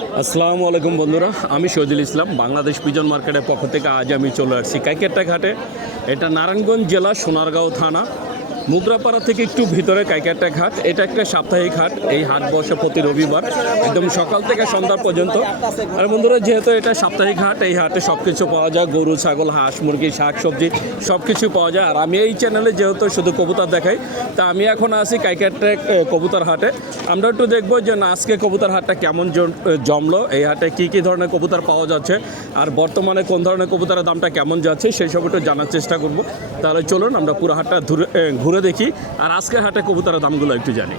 আসসালামু আলাইকুম বন্ধুরা, আমি শহীদুল ইসলাম। বাংলাদেশ পিজন মার্কেটের পক্ষ থেকে আজ আমি চলে আসছি কাইকেরটা ঘাটে। এটা নারায়ণগঞ্জ জেলা সোনারগাঁও থানা, মুদ্রাপাড়া থেকে একটু ভিতরে কাইকেরটা ঘাট। এটা একটা সাপ্তাহিক হাট। এই হাট বসে প্রতি রবিবার একদম সকাল থেকে সন্ধ্যা পর্যন্ত। আর বন্ধুরা, যেহেতু এটা সাপ্তাহিক হাট, এই হাটে সব কিছু পাওয়া যায়, গরু, ছাগল, হাঁস, মুরগি, শাক সবজি সব কিছু পাওয়া যায়। আর আমি এই চ্যানেলে যেহেতু শুধু কবুতর দেখাই, তা আমি এখন আছি কাইকেরটা কবুতর হাটে। আমরা একটু দেখবো যে না আজকে কবুতর হাটটা কেমন জমলো, এই হাটে কী কী ধরনের কবুতর পাওয়া যাচ্ছে, আর বর্তমানে কোন ধরনের কবুতরের দামটা কেমন যাচ্ছে সেই সব একটু জানার চেষ্টা করব। তাহলে চলুন আমরা পুরো হাটটা ঘুরে দেখি, আর আজকের হাটে কবুতরের দামগুলো একটু জানি।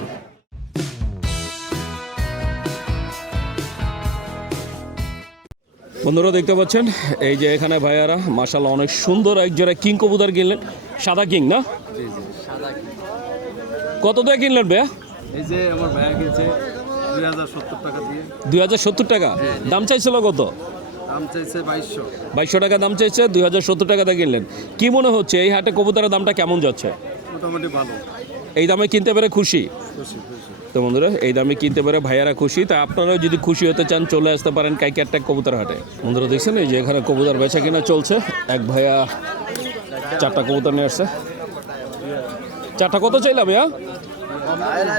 বন্ধুরা দেখতে পাচ্ছেন, এই যে এখানে ভাইয়ারা মাশাআল্লাহ অনেক সুন্দর এক জোড়া কিং কবুতর কিনলেন। সাদা কিং না? কত দিয়ে কিনলেন ভাইয়া? এই যে আমার ভাইয়া কিনছে 2070 টাকা দিয়ে। 2070 টাকা দাম চাইছিল? কত দাম চাইছে 2200 টাকা দাম চাইছে, 2070 টাকা দিয়ে কিনলেন। কি মনে হচ্ছে এই হাটে কবুতরের দামটা কেমন যাচ্ছে? মোটামুটি ভালো, এই দামে কিনতে পেরে খুশি? খুশি খুশি। তো বন্ধুরা, এই দামে কিনতে পারে ভাইয়ারা খুশি। তা আপনারাও যদি খুশি হতে চান চলে আসতে পারেন কাইকেরটা কবুতর হাটে। বন্ধুরা দেখছেন, এই যে এখানে কবুতর বেচা কিনা চলছে। এক ভাইয়া 4টা কবুতর নিয়ে আসছে। 4টা কত চাইলাম ভাইয়া?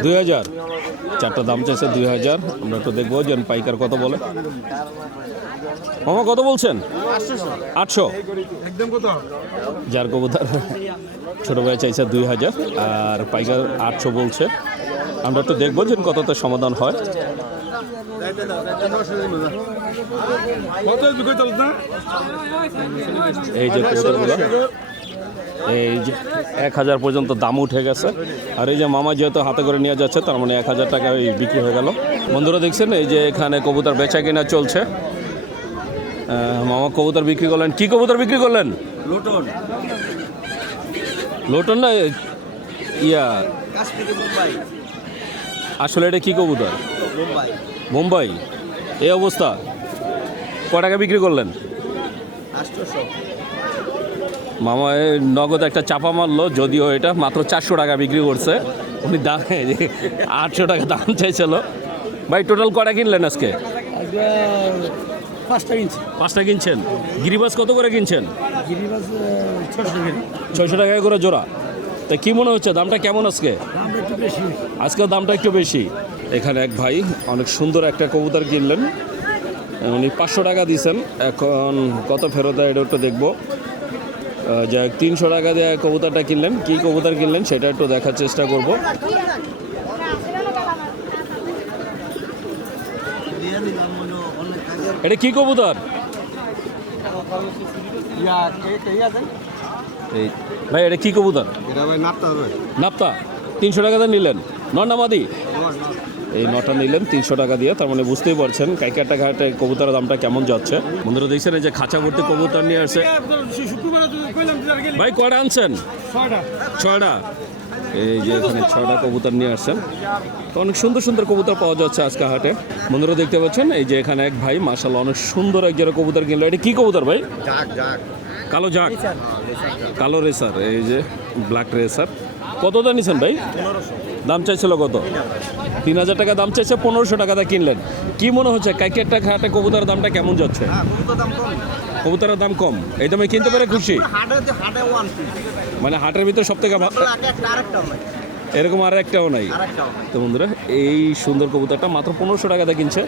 2000। 4টা দাম চাইছে 2000। আমরা একটু দেখবো যে পাইকার কত বলে। মামা কত বলছেন? 800 একদম কত? যার কবুতর ছোট ভাই চাইছে 2000 আর পাইকার 800 বলছে। আমরা একটু দেখবো যে কততে সমাধান হয়। এই যে কবুতরগুলো, এই যে 1000 পর্যন্ত দাম উঠে গেছে। আর এই যে মামা যেহেতু হাতে করে নিয়ে যাচ্ছে, তার মানে 1000 টাকা বিক্রি হয়ে গেল। বন্ধুরা দেখছেন, এই যে এখানে কবুতর বেচা কিনা চলছে। মামা কবুতর বিক্রি করলেন। কি কবুতর বিক্রি করলেন? লোটন। লোটন না ইয়া, আসলে এটা কি কবুতর? মুম্বাই। এই অবস্থা, ক টাকা বিক্রি করলেন? 800। মামা নগদ একটা চাপা মারলো, যদিও এটা মাত্র 400 টাকা বিক্রি করছে। উনি দাম 800 টাকা দাম চাইছিল। ভাই টোটাল কটা কিনলেন আজকে? 5টা কিনছেন। গিরিবাস কত করে কিনছেন? 600 টাকা করে জোড়া। তা কি মনে হচ্ছে দামটা কেমন আজকে? আজকের দামটা একটু বেশি। এখানে এক ভাই অনেক সুন্দর একটা কবুতর কিনলেন, উনি 500 টাকা দিয়েছেন। এখন কত ফেরত দেয় এটা একটু দেখবো। যাই 300 টাকা দিয়ে কবুতরটা কিনলেন। কি কবুতর কিনলেন সেটা একটু দেখার চেষ্টা করব। এটা কি কবুতর? এই ভাই এটা কি কবুতর? নাপ্তা। 300 টাকা দিয়ে নিলেন? নন্নামাদি এই নটা নিলেন 300 টাকা দিয়ে। তার মানে বুঝতেই পারছেন কাইকেরটা ঘাটে কবুতরের দামটা কেমন যাচ্ছে। বন্ধুরা দেখছেন, এই যে খাঁচা ভর্তি কবুতর নিয়ে আসছে। ভাই কয়টা আনছেন? 6টা। এই যে এখানে 6টা কবুতর নিয়ে আসছেন। তো অনেক সুন্দর সুন্দর কবুতর পাওয়া যাচ্ছে আজকে হাটে। বন্ধুরা দেখতে পাচ্ছেন, এই যে এখানে এক ভাই মাশাআল্লাহ অনেক সুন্দর এক জোড়া কবুতর কিনলো। এটা কি কবুতর ভাই? কালো জাক, কালো রেসার। এই যে ব্ল্যাক রেসার। কত দাম নিছেন ভাই? দাম চাইছিল কত? 3000 টাকা দাম চাইছে, 1500 টাকাতে কিনলেন। কি মনে হচ্ছে কাইকেরটা ঘাটে কবুতরের দামটা কেমন যাচ্ছে? কবুতরের দাম কম, এই দামে কিনতে পারে খুশি? মানে হাটের ভিতরে সব থেকে এরকম আর একটাও নাই। তো বন্ধুরা, এই সুন্দর কবুতরটা মাত্র 1500 টাকাতে কিনছে।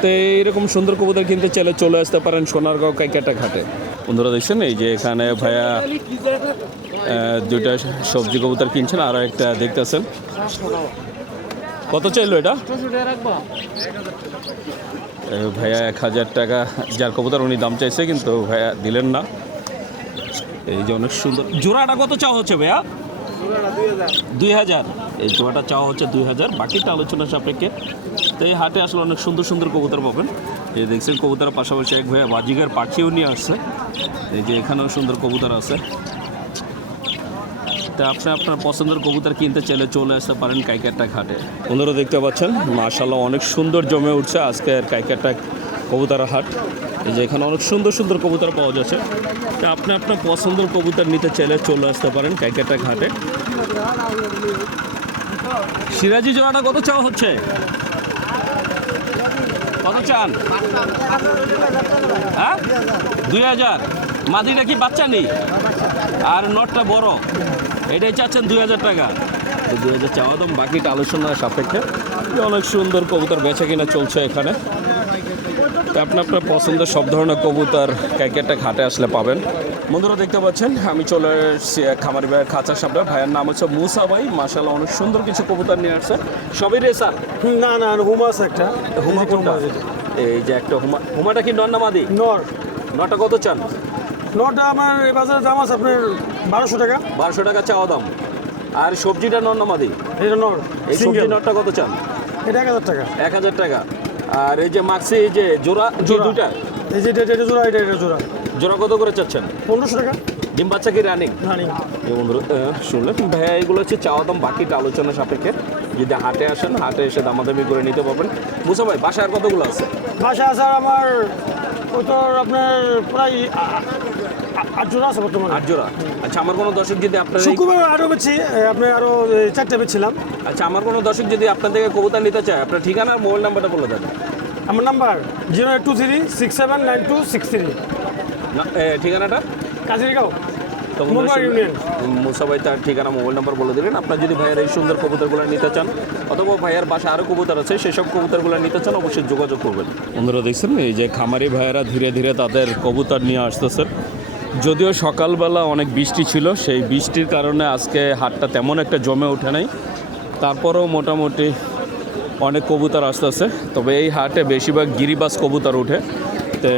তো এইরকম সুন্দর কবুতর কিনতে চাইলে চলে আসতে পারেন সোনারগাঁও কাইকেরটা ঘাটে। বন্ধুরা দেখছেন, এই যে এখানে ভাইয়া 2টা সবজি কবুতর কিনছেন, আরও একটা দেখতেছেন। কত চাইলো এটা? ভাইয়া 1000 টাকা যার কবুতর উনি দাম চাইছে, কিন্তু ভাইয়া দিলেন না। এই যে অনেক সুন্দর জোড়াটা কত চাওয়া হচ্ছে ভাইয়া? 2000। এই জোড়াটা চাওয়া হচ্ছে 2000, বাকিটা আলোচনা সাপেক্ষে। তো এই হাটে আসলে অনেক সুন্দর সুন্দর কবুতর পাবেন। এই দেখছেন কবুতরের পাশাপাশি এক ভাইয়া বাজিগার পাখিও নিয়ে আসছে। এই যে এখানেও সুন্দর কবুতর আছে। তা আপনি আপনার পছন্দের কবুতর কিনতে চাইলে চলে আসতে পারেন কাইকেরটা ঘাটে। বন্ধুরা দেখতে পাচ্ছেন মাশাআল্লাহ অনেক সুন্দর জমে উঠছে আজকের কাইকেরটা কবুতর হাট। এই যে এখানে অনেক সুন্দর সুন্দর কবুতর পাওয়া যাচ্ছে। তা আপনি আপনার পছন্দের কবুতর নিতে চাইলে চলে আসতে পারেন কাইকেরটা ঘাটে। সিরাজি জোড়াটা কত চাওয়া হচ্ছে? কত চান? হ্যাঁ, 2000। মাদিটা কি বাচ্চা নেই? আর নটটা বড়, এটাই চাচ্ছেন 2000 টাকা। 2000 চাওয়া দাম, বাকিটা আলোচনার সাপেক্ষে। অনেক সুন্দর কবুতর বেচা কিনা চলছে এখানে। তো আপনার পছন্দের সব ধরনের কবুতর ক্যাকেটটা ঘাটে আসলে পাবেন। বন্ধুরা দেখতে পাচ্ছেন আমি চলে এসেছি খামারি ভাইয়ের খাঁচার সামনে। ভাইয়ের নাম হচ্ছে মুসা ভাই, মাশাআল্লাহ অনেক সুন্দর কিছু কবুতর নিয়ে আসছে। সবই রেসার? না না, হুমা আছে একটা। হুমা কোনটা? এই যে একটা হুমা। হুমাটা কি নর না মাদি? নর। নটা কত চান? নটা আমার এই বাজারে দাম আছে আপনার 1200 টাকা। 1200 টাকা চাওয়া দাম। আর সবজিটা নর না মাদি? এটা নর। এই সবজি নটটা কত চান? এটা 1000 টাকা। 1000 টাকা। আর এই যে মাক্সি, এই যে জোড়া দুইটা, এই যে এটা জোড়া, এটা জোড়া। জোড়া কত করে চাচ্ছেন? 1500 টাকা। ডিম বাচ্চা কি রানিং? রানিং। এই বন্ধুরা শুনলেন ভাইয়া, এগুলো হচ্ছে চাওয়া দাম, বাকিটা আলোচনা সাপেক্ষে। যদি হাটে আসেন, হাটে এসে দামাদামি করে নিতে পারবেন। মুসা ভাই বাসায় আর কতগুলো আছে? বাসা আছে আমার ওই তো আপনার প্রায় 8 জোড়া আছে বর্তমানে। 8 জোড়া। আচ্ছা, আমার কোনো দর্শক যদি আপনার শুক্রবার আরও বেছি, আপনি আরও 4টা বেছিলাম। আচ্ছা, আমার কোনো দর্শক যদি আপনার থেকে কবুতর নিতে চায়, আপনার ঠিকানা আর মোবাইল নাম্বারটা বলে দেন। আমার নাম্বার 0823679263। ঠিকানাটা? কাজিরগাঁও, তো মুম্বাই ইউনিয়ন। মুসা ভাই তার ঠিকানা, মোবাইল নাম্বার বলে দিলেন। আপনার যদি ভাইয়ের এই সুন্দর কবুতরগুলো নিতে চান, অথবা ভাইয়ের বাসা আরও কবুতর আছে, সেসব কবুতরগুলো নিতে চান, অবশ্যই যোগাযোগ করবেন। বন্ধুরা দেখছেন এই যে খামারি ভাইয়েরা ধীরে ধীরে তাদের কবুতর নিয়ে আসতেছে। যদিও সকালবেলা অনেক বৃষ্টি ছিল, সেই বৃষ্টির কারণে আজকে হাটটা তেমন একটা জমে ওঠে নাই। তারপরেও মোটামুটি অনেক কবুতর আসতেছে। তবে এই হাটে বেশিরভাগ গিরিবাজ কবুতর ওঠে। তো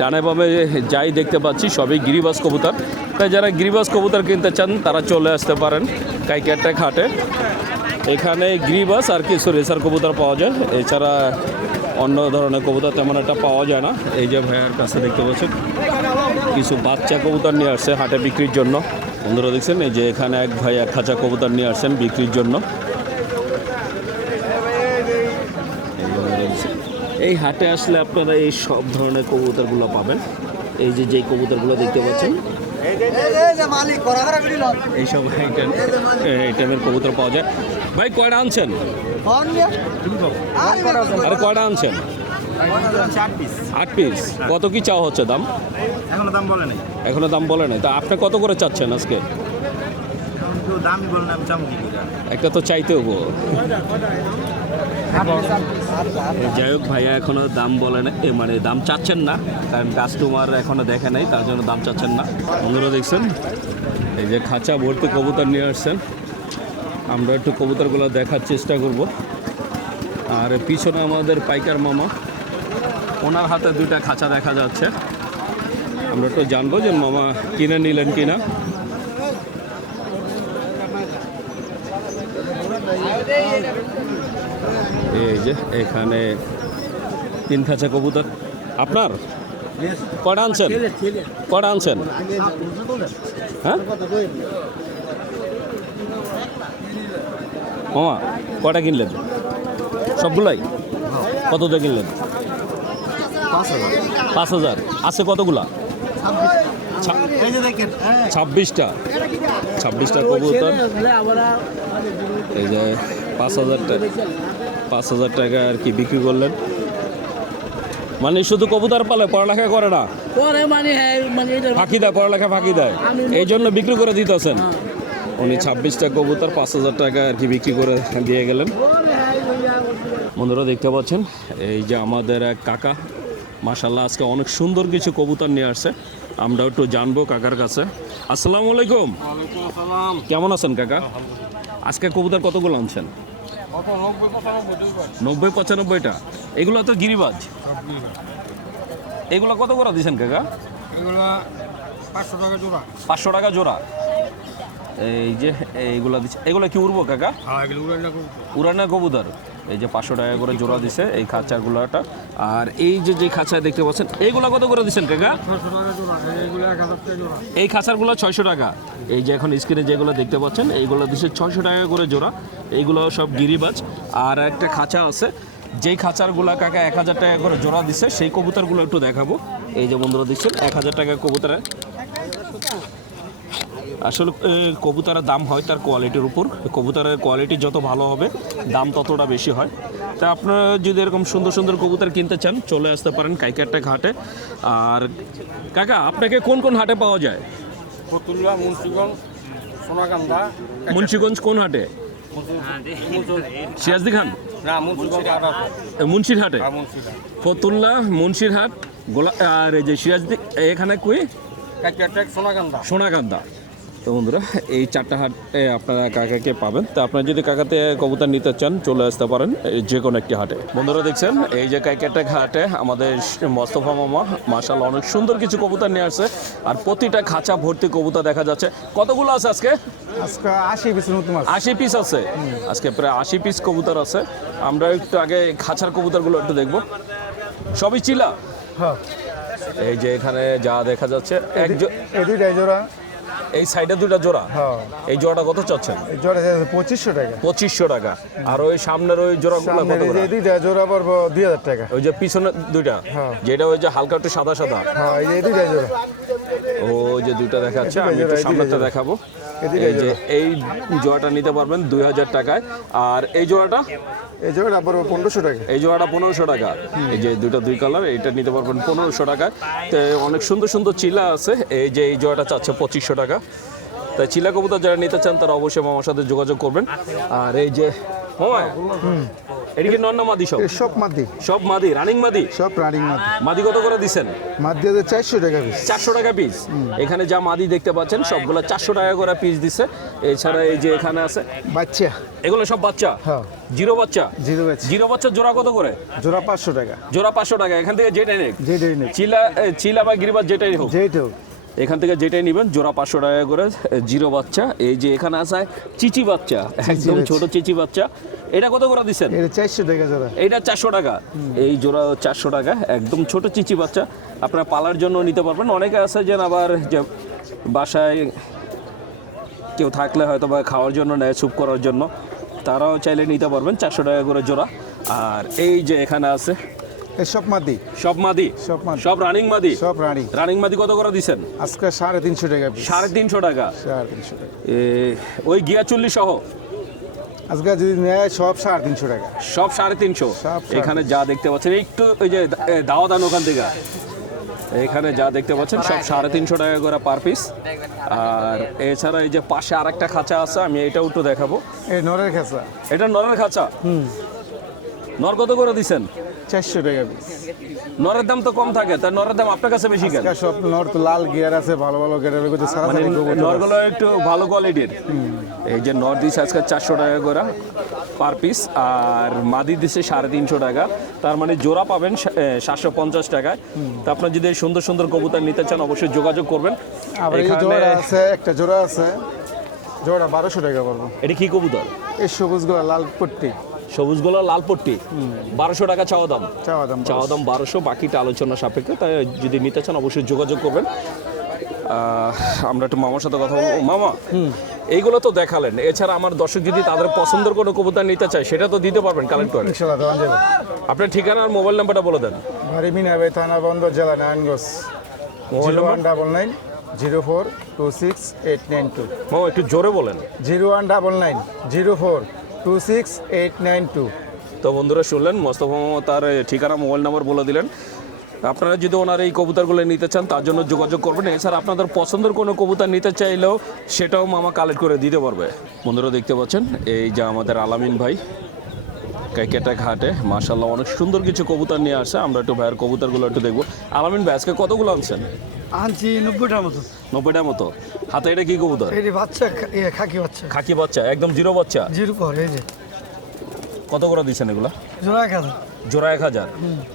ডানে বামে যাই দেখতে পাচ্ছি সবই গিরিবাজ কবুতর। তাই যারা গিরিবাজ কবুতর কিনতে চান তারা চলে আসতে পারেন কাইকেরটা ঘাটে। এখানে গিরিবাজ আর কিছু রেসার কবুতর পাওয়া যায়, এছাড়া অন্য ধরনের কবুতর তেমন একটা পাওয়া যায় না। এই যে ভাইয়ার কাছে দেখতে পাচ্ছেন কিছু বাচ্চা কবুতর নিয়ে আসছে হাটে বিক্রির জন্য। বন্ধুরা দেখছেন এই যে এখানে এক ভাই এক খাঁচা কবুতর নিয়ে আসছেন বিক্রির জন্য। এই হাটে আসলে আপনারা এই সব ধরনের কবুতরগুলো পাবেন। এই যে যেই কবুতরগুলো দেখতে পাচ্ছেন এইসব আইটেমের কবুতর পাওয়া যায়। ভাই কয়টা আনছেন? আরে কয়টা আনছেন? 8 পিস। কত কি চাওয়া হচ্ছে দাম? এখনো দাম বলে নাই। এখনো দাম বলে নাই। তা আপনি কত করে চাচ্ছেন আজকে? দামই বলে না, আমি চামু কি করে? একটা তো চাইতে হবো। যাই হোক ভাইয়া এখনো দাম বলে না, মানে দাম চাচ্ছেন না, কারণ কাস্টমার এখনো দেখে নাই, তার জন্য দাম চাচ্ছেন না। বন্ধুরা দেখছেন এই যে খাঁচা ভর্তি কবুতর নিয়ে আসছেন। আমরা একটু কবুতরগুলো দেখার চেষ্টা করব। আর পিছনে আমাদের পাইকার মামা, ওনার হাতে 2টা খাঁচা দেখা যাচ্ছে। আমরা একটু জানবো যে মামা কিনে নিলেন কিনা। এই যে এখানে 3 খাঁচা কবুতর আপনার। কটা আনছেন? কটা আনছেন? হ্যাঁ মামা কটা কিনলেন? সবগুলাই? কত দিয়ে কিনলেন? 5000। আছে কতগুলা? 26টা। 26টা কবুতর। এই যে 5000 টাকা, 5000 টাকা আর কি বিক্রি করলেন। মানে শুধু কবুতর পালে, পড়ালেখা করে না? ফাঁকি দেয়, পড়ালেখা ফাঁকি দেয়, এই জন্য বিক্রি করে দিতেছেন। উনি 26টা কবুতর 5000 টাকা আর কি বিক্রি করে দিয়ে গেলেন। বন্ধুরা দেখতে পাচ্ছেন এই যে আমাদের এক কাকা, মাশাআল্লাহ আজকে অনেক সুন্দর কিছু কবুতর নিয়ে আসছে। আমরা একটু জানবো কাকার কাছে। আসসালামু আলাইকুম। কেমন আছেন কাকা? আজকে কবুতর কতগুলো আনছেন? 90-95টা। এগুলো তো গিরিবাজ। এগুলো কত করে দিচ্ছেন কাকা? এগুলো 500 টাকা জোড়া। 500 টাকা জোড়া। এই যে এইগুলো দিচ্ছে, এগুলো কি উড়বো কাকা? হ্যাঁ, এগুলো উড়ানা কবুতর। এই যে 500 টাকা করে জোড়া দিছে এই খাঁচাগুলোটা। আর এই যে যে খাঁচা দেখতে পাচ্ছেন এইগুলো কত করে দিচ্ছেন কাকা? 600 টাকা জোড়া। এগুলো 1000 টাকা জোড়া। এই খাঁচারগুলো 600 টাকা। এই যে এখন স্ক্রিনে যেগুলো দেখতে পাচ্ছেন এইগুলো দিচ্ছে 600 টাকা করে জোড়া। এইগুলো সব গিরিবাজ। আর একটা খাঁচা আছে, যেই খাঁচারগুলো কাকা 1000 টাকা করে জোড়া দিচ্ছে, সেই কবুতরগুলো একটু দেখাবো। এই যে বন্ধুরা দিচ্ছেন 1000 টাকা কবুতরে। আসলে কবুতরের দাম হয় তার কোয়ালিটির উপর। কবুতরের কোয়ালিটি যত ভালো হবে দাম ততটা বেশি হয়। তা আপনারা যদি এরকম সুন্দর সুন্দর কবুতর কিনতে চান চলে আসতে পারেন কাইকারটেক হাটে। আর কাকা আপনাকে কোন কোন হাটে পাওয়া যায়? ফতুল্লা, মুন্সিগঞ্জ, সোনাকান্দা। মুন্সিগঞ্জ কোন হাটে? সিরাজদি খান না, মুন্সিগঞ্জ মুন্সির হাটে, মুন্সিগঞ্জ ফতুল্লা, মুন্সির হাট, গোলা আর এই যে সিরাজদি এখানে কুই সোনাকান্দা। সোনাকান্দা। তো বন্ধুরা এই 4টা হাটে আপনারা কাকাকে পাবেন। তো আপনারা যদি কাকাতে কবুতর নিতে চান চলে আসতে পারেন যে কোনো একটি হাটে। বন্ধুরা দেখছেন এই যে কাইকারটেক হাটে আমাদের মোস্তফা মামা মাশাআল্লাহ অনেক সুন্দর কিছু কবুতর নিয়ে আসছে। আর প্রতিটা খাঁচা ভর্তি কবুতর দেখা যাচ্ছে। কতগুলো আছে আজকে? আজকে 80 পিসের মতো মাছ। 80 পিস আছে আজকে, প্রায় 80 পিস কবুতর আছে। আমরা একটু আগে খাঁচার কবুতরগুলো একটু দেখবো। সবই চিলা। হ্যাঁ, এই যে এখানে যা দেখা যাচ্ছে এই দুইটাই জোড়া। এই সাইডে দুটো জোড়া। হ্যাঁ, এই জোড়াটা কত চাচ্ছেন? এই জোড়া 2500 টাকা। 2500 টাকা। আর ওই সামনের ওই জোড়াগুলো কত সামনের করে? এই দুইটা জোড়া পড়বো 2000 টাকা। ওই যে পিছনে দুইটা, হ্যাঁ। যেটা ওই যে হালকা একটু সাদা সাদা, হ্যাঁ, এই দুইটা জোড়া। ওই যে দুইটা দেখাচ্ছে, আমি একটু সামনেটা দেখাবো। এই যে এই জোড়াটা নিতে পারবেন 2000 টাকায়। আর এই জোড়াটা, এই জোড়াটা পড়বো 1500 টাকা। এই জোড়াটা 1500 টাকা। এই যে দুইটা দুই কালার, এইটা নিতে পারবেন 1500 টাকায়। তো অনেক সুন্দর সুন্দর চিলা আছে। এই যে এই জোড়াটা চাচ্ছে 2500 টাকা। তাই চিলা কবুতর যারা নিতে চান তারা অবশ্যই মামার সাথে যোগাযোগ করবেন। আর এই যে এদিকে নন্না মাদি সব সব মাদি, সব মাদি, রানিং মাদি, সব রানিং মাদি। মাদি কত করে দিচ্ছেন? মাদি 400 টাকা পিস। 400 টাকা পিস। এখানে যা মাদি দেখতে পাচ্ছেন সবগুলো 400 টাকা করে পিস দিচ্ছে। এছাড়া এই যে এখানে আছে বাচ্চা, এগুলো সব বাচ্চা। হ্যাঁ, জিরো বাচ্চা। জিরো বাচ্চা। জিরো বাচ্চা জোড়া কত করে? জোড়া 500 টাকা। জোড়া 500 টাকা। এখান থেকে যেটাই নেই, যেটাই নেই, চিলা বা গিরিবাজ যেটাই হোক, যেটাও এখান থেকে যেটাই নেবেন জোড়া 500 টাকা করে। জিরো বাচ্চা। এই যে এখানে আছে চিচি বাচ্চা, একদম বাচ্চা। ছোট চিচি বাচ্চা। এটা কত করে দিচ্ছেন? এটা 400 টাকা জোড়া। এইটা 400 টাকা। এই জোড়া 400 টাকা, একদম ছোট চিচি বাচ্চা। আপনারা পালার জন্য নিতে পারবেন। অনেকে আছে যে আবার যে বাসায় কেউ থাকলে হয়তো বা খাওয়ার জন্য নেয়, স্যুপ করার জন্য, তারাও চাইলে নিতে পারবেন 400 টাকা করে জোড়া। আর এই যে এখানে আছে এই সব মাদি, সব মাদি, সব মাদি, সব রানিং মাদি। সব রানিং। রানিং মাদি কত করে দিচ্ছেন? আজকে 350 টাকা পিস। 350 টাকা। 350 টাকা। ওই গিয়া চুল্লি সহ আজকে যদি নেয় সব 350 টাকা। সব 350। সব এখানে যা দেখতে পাচ্ছেন একটু ওই যে দাওয়া দান ওখান থেকে, এখানে যা দেখতে পাচ্ছেন সব 350 টাকা করে পার পিস। আর এছাড়া এই যে পাশে আরেকটা খাঁচা আছে, আমি এটাও একটু দেখাবো। এই নরের খাঁচা, এটা নরের খাঁচা। নর কত করে দিচ্ছেন? 400 টাকা পিস। নরের দাম তো কম থাকে, তার নরের দাম আপনার কাছে বেশি কেন? আজকে সব নর তো লাল গিয়ার আছে, ভালো ভালো গিয়ারের মধ্যে সারা মানে সারা নরগুলো একটু ভালো কোয়ালিটির। এই যে নর দিচ্ছে আজকে 400 টাকা করে পার পিস। আর মাদি দিচ্ছে 350 টাকা। তার মানে জোড়া পাবেন 750 টাকায়। তা আপনার যদি এই সুন্দর সুন্দর কবুতর নিতে চান অবশ্যই যোগাযোগ করবেন। আবার এই এখানে জোড়া আছে, একটা জোড়া আছে, জোড়া 1200 টাকা পড়বো। এটা কি কবুতর? এই সবুজগুলো লাল পট্টি, সবুজগুলো লাল পট্টি। 1200 টাকা চাওয়া দাম। চাওয়া দাম চাওয়া দাম 1200, বাকিটা আলোচনা সাপেক্ষে। তাই যদি নিতে চান অবশ্যই যোগাযোগ করবেন। আমরা একটু মামার সাথে কথা বলবো। মামা, এইগুলো তো দেখালেন, এছাড়া আমার দর্শক যদি তাদের পছন্দের কোনো কবুতর নিতে চায় সেটা তো দিতে পারবেন কালেক্ট করে। ইনশাআল্লাহ দেওয়া যাবে। আপনার ঠিকানা আর মোবাইল নাম্বারটা বলে দেন। বাড়ি মিনাবাই, থানা বন্দর, জেলা নারায়ণগঞ্জ। মোবাইল নাম্বার 0199 0426 মামা একটু জোরে বলেন। 0199 0426 তো বন্ধুরা শুনলেন, মোস্তফা মামা তার ঠিকানা মোবাইল নাম্বার বলে দিলেন। আপনারা যদি ওনার এই কবুতরগুলো নিতে চান তার জন্য যোগাযোগ করবেন। এছাড়া আপনাদের পছন্দের কোনো কবুতর নিতে চাইলেও সেটাও মামা কালেক্ট করে দিতে পারবে। বন্ধুরা দেখতে পাচ্ছেন এই যে আমাদের আলামিন ভাই কাইকারটেক হাটে মাশাআল্লাহ অনেক সুন্দর কিছু কবুতর নিয়ে আসে। আমরা একটু ভাইয়ের কবুতরগুলো একটু দেখবো। আলামিন ভাই আজকে কতগুলো আনছেন? আনছি 90টার মতো। 90টার মতো। হাতে এটা কি কবুতর? এই বাচ্চা, খাকি বাচ্চা, খাকি বাচ্চা, একদম জিরো বাচ্চা। জিরো পর। এই যে কত করে দিচ্ছেন এগুলা? জোড়া 1000। জোড়া 1000।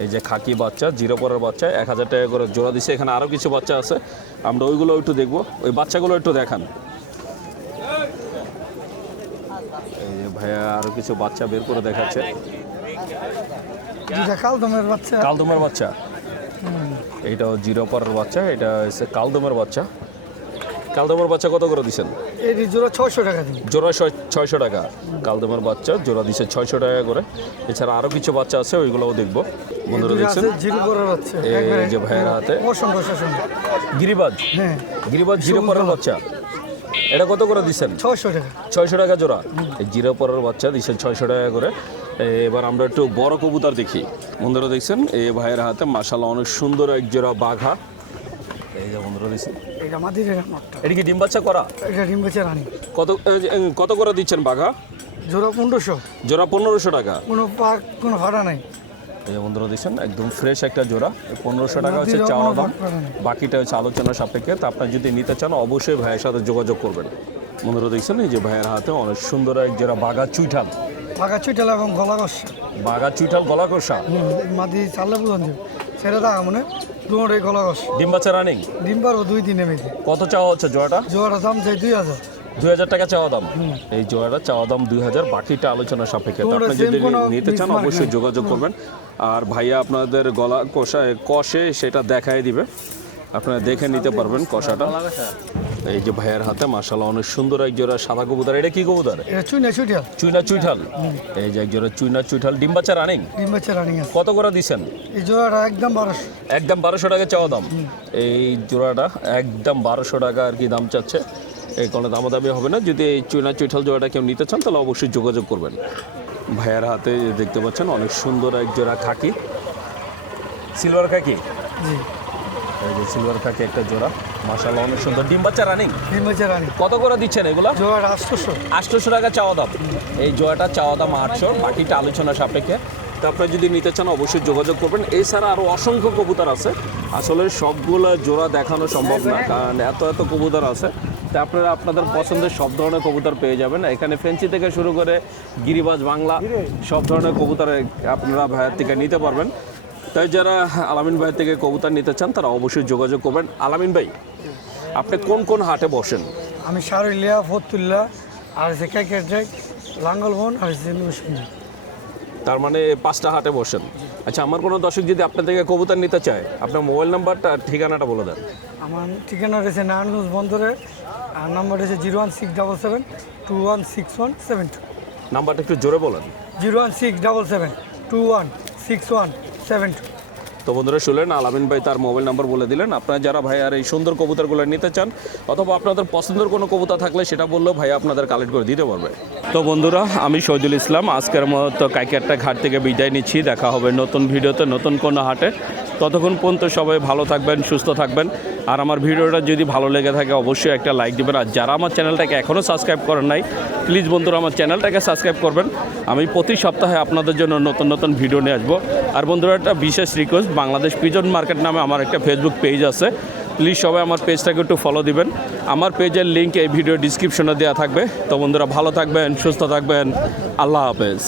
এই যে খাকি বাচ্চা, জিরো পরের বাচ্চা 1000 টাকা করে জোড়া দিচ্ছে। এখানে আরও কিছু বাচ্চা আছে, আমরা ওইগুলো একটু দেখবো। ওই বাচ্চাগুলো একটু দেখান। এই যে ভাইয়া আরও কিছু বাচ্চা বের করে দেখাচ্ছে। দুটা কালদমের বাচ্চা। কালদমের বাচ্চা। এইটাও জিরো পরের বাচ্চা, এটা হচ্ছে কালদমের বাচ্চা। কালদমের বাচ্চা কত করে দিচ্ছেন? এই জোড়া 600 টাকা দিন। জোড়া 600 টাকা। কালদমের বাচ্চা জোড়া দিচ্ছে 600 টাকা করে। এছাড়া আরও কিছু বাচ্চা আছে, ওইগুলোও দেখবো। বন্ধুরা দেখছেন জিরো পরের বাচ্চা, এই যে ভাইয়ের হাতে অসংখ্য শাসন। গিরিবাজ। হ্যাঁ, গিরিবাজ জিরো পরের বাচ্চা। এটা কত করে দিচ্ছেন? 600 টাকা। 600 টাকা জোড়া। এই জিরো পরের বাচ্চা দিচ্ছেন 600 টাকা করে। এবার আমরা একটু বড় কবুতর দেখি। বন্ধুরা দেখছেন এই ভাইয়ের হাতে মাশাআল্লাহ অনেক সুন্দর এক জোড়া বাঘা। এই যে বন্ধুরা দেখছেন এটা মাদিরের মাঠটা। এটা কি ডিম বাচ্চা করা? এটা ডিম বেচে রানি। কত করে দিচ্ছেন বাঘা? জোড়া 1500। জোড়া 1500 টাকা। কোনো পাক কোনো ভাড়া নাই। এই বন্ধুরা দেখছেন একদম ফ্রেশ একটা জোড়া। 1500 টাকা হচ্ছে চাওয়া দাম, বাকিটা হচ্ছে আলোচনা সাপেক্ষে। তা আপনার যদি নিতে চান অবশ্যই ভাইয়ের সাথে যোগাযোগ করবেন। বন্ধুরা দেখছেন এই যে ভাইয়ের হাতে অনেক সুন্দর এক জোড়া বাঘা চুইঠাল। বাঘা চুইটাল এবং গলা কষা। বাঘা চুইঠাল গলা কষা। মাদি চাললে বুঝন যে ছেড়ে দেখা মানে দুটোই গলা কষা। ডিম বাচ্চা রানিং। ডিম পারবো 2 দিনে মেয়েছে। কত চাওয়া হচ্ছে জোড়াটা? জোড়াটা দাম চাই 2000। 2000 টাকা চাওয়া দাম। এই জোড়াটা চাওয়া দাম 2000, বাকিটা আলোচনা সাপেক্ষে। তো আপনি যদি নিতে চান অবশ্যই যোগাযোগ করবেন। আর ভাইয়া আপনাদের গলা কষে সেটা দেখাই দিবে, আপনারা দেখে নিতে পারবেন কষাটা। এই যে ভাইয়ের হাতে মাশাআল্লাহ অনেক সুন্দর এক জোড়া সাদা কবুতর। এটা কি কবুতর? এটা চুইনা চুইটাল। চুইনা চুইঠাল। এই যে এক জোড়া চুইনা চুইঠাল ডিম বাচ্চা রানিং। ডিম বেচে রানি আছে। কত করে দিচ্ছেন? এই জোড়াটা একদম 1200। একদম 1200 টাকা চাওয়া দাম। এই জোড়াটা একদম 1200 টাকা আর কি দাম চাচ্ছে। এই কোনো দামাদামি হবে না। যদি এই চুইনা চুইঠাল জোড়াটা কেউ নিতে চান তাহলে অবশ্যই যোগাযোগ করবেন। ভাইয়ের হাতে দেখতে পাচ্ছেন অনেক সুন্দর এক জোড়া খাকি, সিলভার খাকি। জি। এই যে সিলভার খাকি একটা জোড়া মাশাআল্লাহ অনেক সুন্দর ডিম বাচ্চা রানিং। ডিম বেচে রানি। কত করে দিচ্ছেন এগুলা? জোড়াটা 800। 800 টাকা চাওয়া দাম। এই জোড়াটা চাওয়া দাম 800, বাকিটা আলোচনা সাপেক্ষে। তো আপনারা যদি নিতে চান অবশ্যই যোগাযোগ করবেন। এছাড়া আরও অসংখ্য কবুতর আছে, আসলে সবগুলো জোড়া দেখানো সম্ভব না কারণ এত এত কবুতর আছে। তো আপনারা আপনাদের পছন্দের সব ধরনের কবুতর পেয়ে যাবেন এখানে। ফেন্সি থেকে শুরু করে গিরিবাজ, বাংলা সব ধরনের কবুতর আপনারা ভাইয়ের থেকে নিতে পারবেন। তাই যারা আলামিন ভাইয়ের থেকে কবুতর নিতে চান তারা অবশ্যই যোগাযোগ করবেন। আলামিন ভাই, আপনি কোন কোন হাটে বসেন? আমি সারুলিয়া, ফতুল্লা, আর যে ক্যাকেট্রেক, লাঙ্গলবন আর যে তার মানে 5টা হাটে বসেন। আচ্ছা, আমার কোনো দর্শক যদি আপনার থেকে কবুতর নিতে চায় আপনার মোবাইল নাম্বারটা আর ঠিকানাটা বলে দেন। আমার ঠিকানা রয়েছে নারায়ণগঞ্জ বন্দরে, আর নাম্বার রয়েছে 01677 216172। নাম্বারটা একটু জোরে বলেন। 01677 216172। তো বন্ধুরা শুনলেন, আলামিন ভাই তার মোবাইল নাম্বার বলে দিলেন। আপনারা যারা ভাই আর এই সুন্দর কবুতরগুলো নিতে চান অথবা আপনাদের পছন্দের কোনো কবুতর থাকলে সেটা বললেও ভাই আপনাদের কালেক্ট করে দিতে পারবে। তো বন্ধুরা, আমি শহীদুল ইসলাম আজকের মতো কাইকারটা ঘাট থেকে বিদায় নিচ্ছি। দেখা হবে নতুন ভিডিওতে নতুন কোনো হাটে। ততক্ষণ পর্যন্ত সবাই ভালো থাকবেন, সুস্থ থাকবেন। আর আমার ভিডিওটা যদি ভালো লেগে থাকে অবশ্যই একটা লাইক দেবেন। আর যারা আমার চ্যানেলটাকে এখনও সাবস্ক্রাইব করেন নাই প্লিজ বন্ধুরা আমার চ্যানেলটাকে সাবস্ক্রাইব করবেন। আমি প্রতি সপ্তাহে আপনাদের জন্য নতুন নতুন ভিডিও নিয়ে আসবো। আর বন্ধুরা একটা বিশেষ রিকোয়েস্ট, বাংলাদেশ পিজন মার্কেট নামে আমার একটা ফেসবুক পেজ আছে, প্লিজ সবাই আমার পেজটাকে একটু ফলো দিবেন। আমার পেজের লিঙ্ক এই ভিডিও ডিসক্রিপশনে দেওয়া থাকবে। তো বন্ধুরা ভালো থাকবেন, সুস্থ থাকবেন, আল্লাহ হাফেজ।